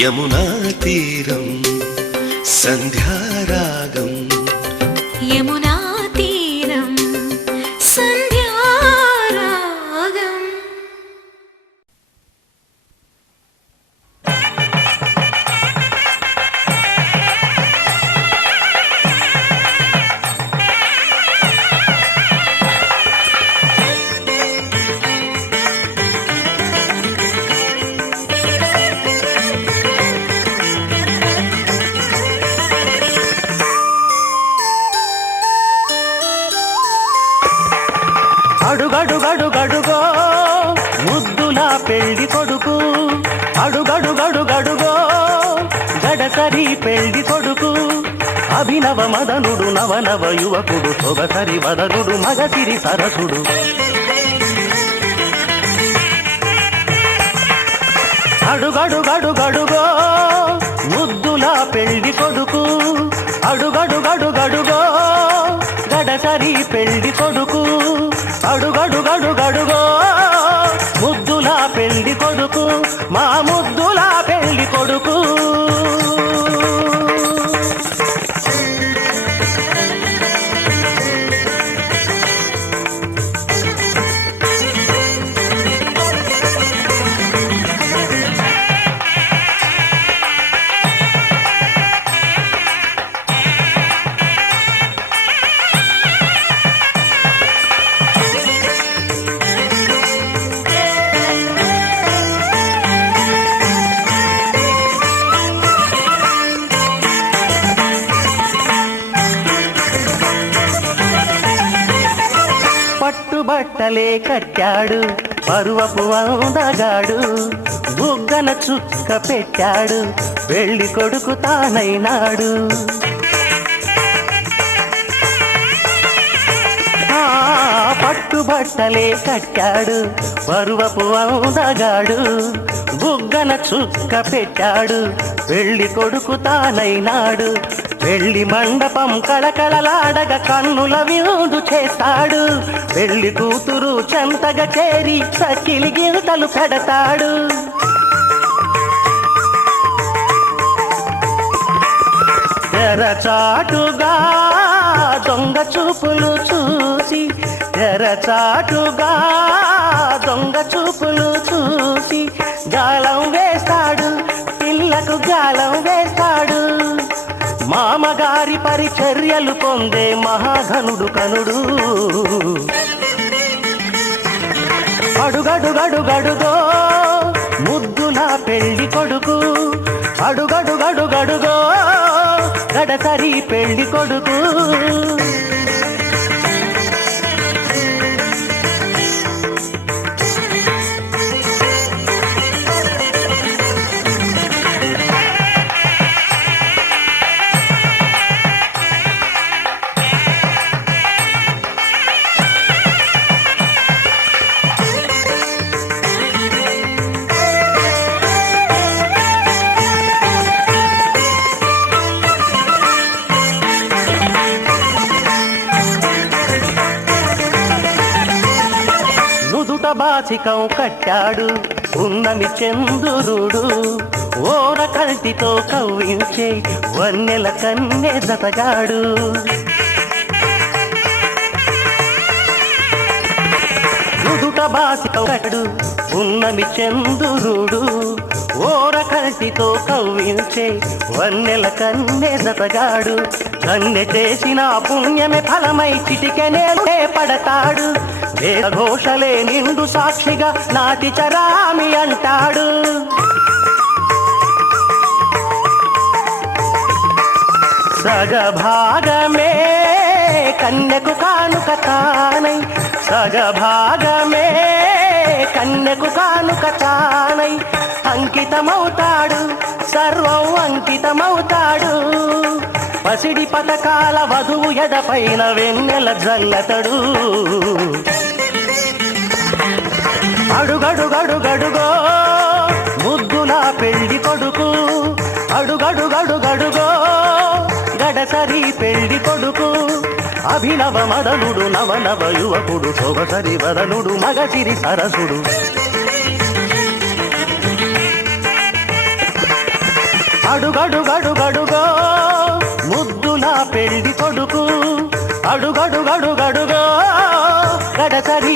యమునా తీరం సంధ్యారాగం యమునా తీరం సంధ్యారాగం అడుగడుగడుగడుగో ముద్దులా పెళ్లి కొడుకు అడుగడుగడుగడుగో గడసరి పెళ్లి కొడుకు అభినవ మదనుడు నవనవ యువకుడు సొగసరి వదనుడు మగసిరి సరసుడు అడుగడుగడుగడుగో ముద్దులా పెళ్లి కొడుకు అడుగడుగడుగడుగో గడసరి పెళ్లి కొడుకు అడుగడుగడుగడుగో ముద్దులా పెళ్లి కొడుకు మా ముద్దులా పెళ్లి కొడుకు పట్టుబట్టలే కట్టాడు పరువపు అందగాడు బుగ్గన చుక్క పెట్టాడు పెళ్లి కొడుకు తానైనాడు పట్టుబట్టలే కట్టాడు పరువపు అందగాడు బుగ్గన చుక్క పెట్టాడు పెళ్లి కొడుకు తానైనాడు పెళ్లి మండపం కళకళలాడగ కన్నుల విందు చేస్తాడు పెళ్లి కూతురు చెంతగా చేరి సకిలి గింతలు పెడతాడు తెరచాటుగా దొంగ చూపులు చూసి తెరచాటుగా దొంగ చూపులు చూసి గాలం వేస్తాడు పిల్లకు గాలం వేస్తాడు మామగారి పరిచర్యలు పొందే మహాఘనుడు కనుడు అడుగడుగడుగడుగో ముద్దులా పెళ్లి కొడుకు అడుగడుగడుగడుగో గడసరి పెళ్లి కొడుకు బాసికం కట్టాడు ఉన్నమి చంద్రుడు ఓర కంటితో కవ్వించే వన్నెల కన్నె జతగాడు నుదుట బాసికం కట్టాడు ఉన్నమి చంద్రుడు ఓర కంటితో కవ్వించే వన్నెల కన్నె జతగాడు కన్నె చేసిన పుణ్యమే ఫలమై చిటికెనే పడతాడు ఘోషలే నిండు సాక్షిగా నాటి చరామి అంటాడు సగభాగమే కన్యకు కానుక తానై సగభాగమే కన్యకు కానుక తానై అంకితమవుతాడు సర్వం అంకితమవుతాడు పసిడి పథకాల వధువు ఎదపైన వెన్నెల జల్లతడు అడుగడుగడుగడుగో ముద్దులా పెళ్లి కొడుకు అడుగడుగడుగడుగో గడసరి పెళ్లి కొడుకు అభినవ మదనుడు నవనవ యువకుడు సొగసరి వదనుడు మగసిరి సరసుడు అడుగడుగడుగడుగో ముద్దులా పెళ్లి కొడుకు అడుగడుగడుగడుగో గడసరి